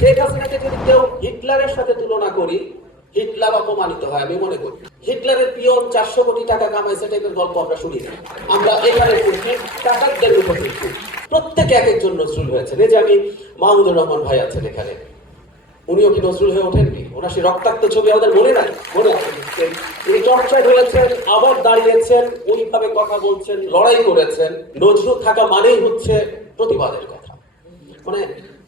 শেখ হাসিনাকে যদি কেউ হিটলারের সাথে তুলনা করি, হিটলার অপমানিত হয় আমি মনে করি। হিটলারের পিয়ন 400 কোটি টাকা কামাইছে টাইপের গল্প আমরা শুনি না। আমরা এখানে শুনছি টাকার উপর শুনছি। প্রত্যেকে এক একজন নজরুল হয়েছে। এই যে আমি মাহমুদুর রহমান ভাই আছেন এখানে, উনিও কি নজরুল হয়ে ওঠেননি? ওনার সেই রক্তাক্ত ছবি আমাদের মনে নাই? মনে আছে। তিনি চর্চায় হয়েছেন, আবার দাঁড়িয়েছেন, ওইভাবে কথা বলছেন, লড়াই করেছেন। নজরুল থাকা মানেই হচ্ছে প্রতিবাদের কথা। মানে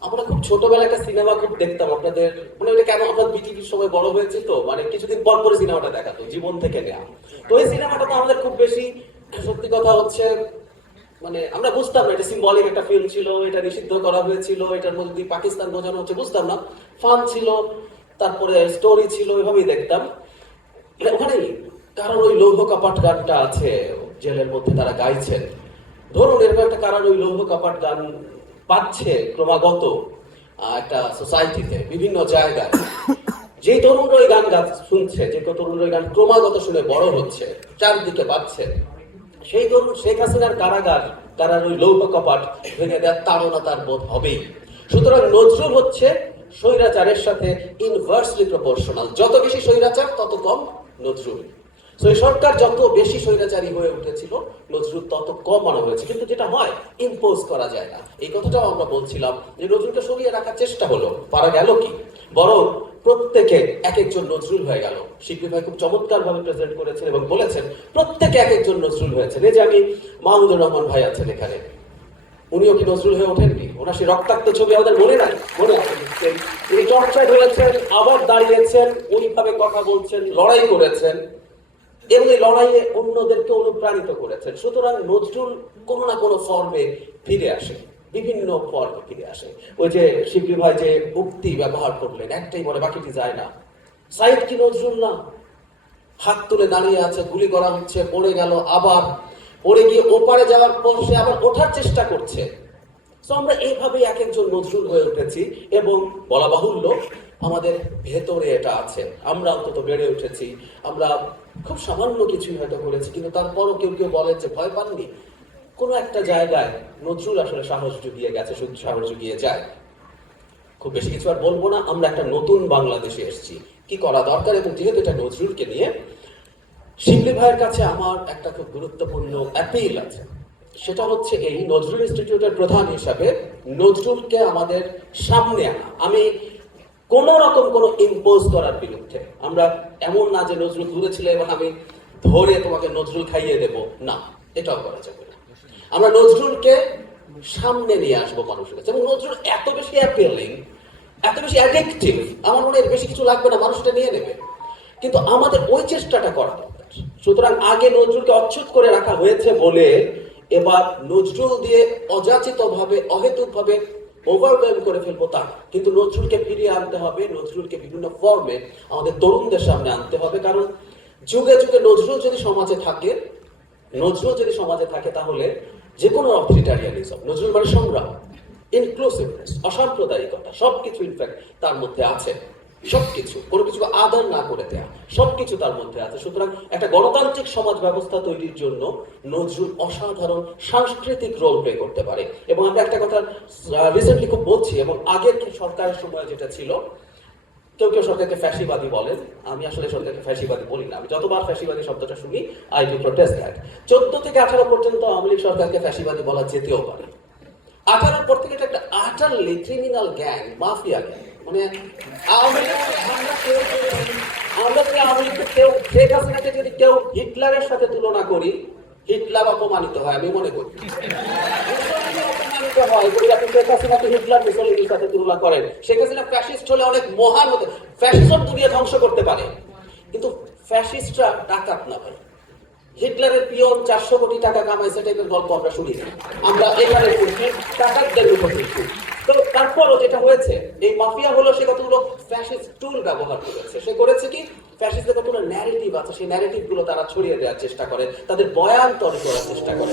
আমরা খুব ছোটবেলায় একটা সিনেমা খুব দেখতাম, আপনাদের মানে ওইটা কেন, আমরা বিটিভির সময় বড় হয়েছে তো, মানে কিছুদিন পর পরে সিনেমাটা দেখাতো, জীবন থেকে নেওয়া। তো এই সিনেমাটা তো আমাদের খুব বেশি, সত্যি কথা হচ্ছে মানে আমরা বুঝতাম না এটা সিম্বলিক একটা ফিল্ম ছিল, এটা নিষিদ্ধ করা হয়েছিল, এটার মধ্যে দিয়ে পাকিস্তান বোঝানো হচ্ছে, বুঝতাম না। ফান ছিল, তারপরে স্টোরি ছিল, এভাবেই দেখতাম। ওখানেই কারণ ওই লৌহ কপাট গানটা আছে জেলের মধ্যে তারা গাইছেন, ধরুন এরকম একটা কারণ ওই লৌহ কপাট গান পাচ্ছে ক্রমাগত একটা সোসাইটিতে বিভিন্ন জায়গায়। যে তরুণরা ওই গান শুনছে, যে তরুণরা ওই গান ক্রমাগত শুনে বড় হচ্ছে, চারদিকে বাজছে, সেই তরুণ শেখ হাসিনার কারার ওই লৌহ কপাট ভেঙে দেওয়ার তাড়না তার বোধ হবেই। সুতরাং নজরুল হচ্ছে স্বৈরাচারের সাথে ইনভার্সলি প্রপোর্শনাল। যত বেশি স্বৈরাচার তত কম নজরুল। এই সরকার যত বেশি স্বৈরাচারী হয়ে উঠেছিল, নজরুল তত কম মানা হয়েছে। কিন্তু যেটা হয়, ইম্পোজ করা যায় না। এই কথাটাও আমরা বলছিলাম যে নজরুলকে সরিয়ে রাখার চেষ্টা হলো, পারা গেল কি? বরং প্রত্যেকে এক একজন নজরুল হয়ে গেল। শিল্পী ভাই খুব চমৎকার ভাবে প্রেজেন্ট করেছেন এবং বলেছেন প্রত্যেকে এক একজন নজরুল হয়েছেন। এই যে আমি মাহমুদুর রহমান ভাই আছেন এখানে, উনিও কি নজরুল হয়ে ওঠেননি? ওনার সেই রক্তাক্ত ছবি আমাদের মনে নাই? মনে আছে। তিনি চর্চায় হয়েছেন, আবার দাঁড়িয়েছেন, ওইভাবে কথা বলছেন, লড়াই করেছেন এবং এই লড়াইয়ে অন্যদেরকে অনুপ্রাণিত করেছেন। সুতরাং নজরুল কোনো না কোনো ফর্মে ফিরে আসে, বিভিন্ন ফর্মে ফিরে আসে। ওই যে শিল্পী ভাই যে উক্তি ব্যবহার করলেন, একটাই বলে বাকিটি যায় না। সাইদ কি নজরুল না? হাত তুলে দাঁড়িয়ে আছে, গুলি করা হচ্ছে, পড়ে গেল, আবার পড়ে গিয়ে ওপারে যাওয়ার পর সে আবার ওঠার চেষ্টা করছে। আমরা এইভাবেই এক একজন নজরুল হয়ে উঠেছি এবং বলা বাহুল্য আমাদের ভেতরে এটা আছে। আমরা অন্তত বেড়ে উঠেছি, আমরা খুব সামান্য কিছুই হয়তো করেছি, কিন্তু তারপরও কেউ কেউ বলেন যে ভয় পাননি। কোনো একটা জায়গায় নজরুল আসলে সাহস জুগিয়ে গেছে, শুধু সাহস জুগিয়ে যায়। খুব বেশি কিছু আর বলবো না। আমরা একটা নতুন বাংলাদেশে এসেছি, কি করা দরকার, এবং যেহেতু এটা নজরুলকে নিয়ে, শিবলি ভাইয়ের কাছে আমার একটা খুব গুরুত্বপূর্ণ অ্যাপিল আছে। সেটা হচ্ছে এই নজরুল ইনস্টিটিউটের প্রধান হিসাবে নজরুলকে আমাদের সামনে আনা। আমি কোন রকম কোনো ইম্পোজ করার বিরুদ্ধে। আমরা এমন না যে নজরুল দূরে ছিল এবং আমি ধরে তোমাকে নজরুল খাইয়ে দেব, না, এটাও করা যাবে না। আমরা নজরুলকে সামনে নিয়ে আসবো মানুষের কাছে, এবং নজরুল এত বেশি অ্যাপিলিং, এত বেশি অ্যাডিকটিভ, আমার মনে হয় বেশি কিছু লাগবে না, মানুষটা নিয়ে নেবে। কিন্তু আমাদের ওই চেষ্টাটা করা দরকার। সুতরাং আগে নজরুলকে অচ্ছুত করে রাখা হয়েছে বলে এবার নজরুল দিয়ে অযাচিত ভাবে, অহেতুক ভাবে ওভারওয়েলম করে ফেলবো তা। কিন্তু নজরুলকে ফিরিয়ে আনতে হবে, নজরুলকে বিভিন্ন ফর্মে আমাদের তরুণদের সামনে আনতে হবে। কারণ যুগে যুগে নজরুল যদি সমাজে থাকে তাহলে যে কোনো অথরিটারিয়ানিজম, নজরুল মানে সংগ্রাম, ইনক্লুসিভনেস, অসাম্প্রদায়িকতা, সবকিছু ইনফ্যাক্ট তার মধ্যে আছে। সবকিছু, কোনো কিছু আদর না করে দেয়া, সবকিছু তার মধ্যে আছে। সুতরাং একটা গণতান্ত্রিক সমাজ ব্যবস্থা তৈরির জন্য নজরুল অসাধারণ সাংস্কৃতিক রোল প্লে করতে পারে। এবং আমরা একটা কথা রিসেন্টলি খুব বলছি, এবং আগের সরকারের সময় যেটা ছিল, কেউ কেউ সরকারকে ফ্যাসিবাদী বলেন, আমি আসলে সরকারকে ফ্যাসিবাদী বলি না। আমি যতবার ফ্যাসিবাদী শব্দটা শুনি, আই ডু প্রোটেস্ট দ্যাট। 14 থেকে 18 পর্যন্ত আওয়ামী লীগ সরকারকে ফ্যাসিবাদী বলা যেতেও পারে। 18 পর থেকে এটা একটা আটারলি ক্রিমিনাল গ্যাং, মাফিয়া গ্যাং। মানে শেখ হাসিনাকে যদি কেউ হিটলারের সাথে তুলনা করি, হিটলার অপমানিত হয় আমি মনে করি। শেখ হাসিনাকে হিটলার মুসলিমের সাথে তুলনা করেন। শেখ হাসিনা ফ্যাসিস্ট হলে অনেক মহান হতে, ফ্যাসিজম দুনিয়া ধ্বংস করতে পারে, কিন্তু ফ্যাসিস্টরা ডাকাত না ভাই। হিটলারের পিয়ন 400 কোটি টাকা কামাইছে টাইপের গল্প আমরা শুনি না। আমরা এখানে শুনছি টাকার উপর শুনছি। তো তারপরও যেটা হয়েছে, এই মাফিয়া হলো সে কতগুলো ফ্যাসিস্ট টুল ব্যবহার করেছে। সে করেছে কি, ফ্যাসিস্টদের কতগুলো ন্যারেটিভ আছে, সেই ন্যারেটিভ গুলো তারা ছড়িয়ে দেওয়ার চেষ্টা করে, তাদের বয়ান তৈরি করার চেষ্টা করে।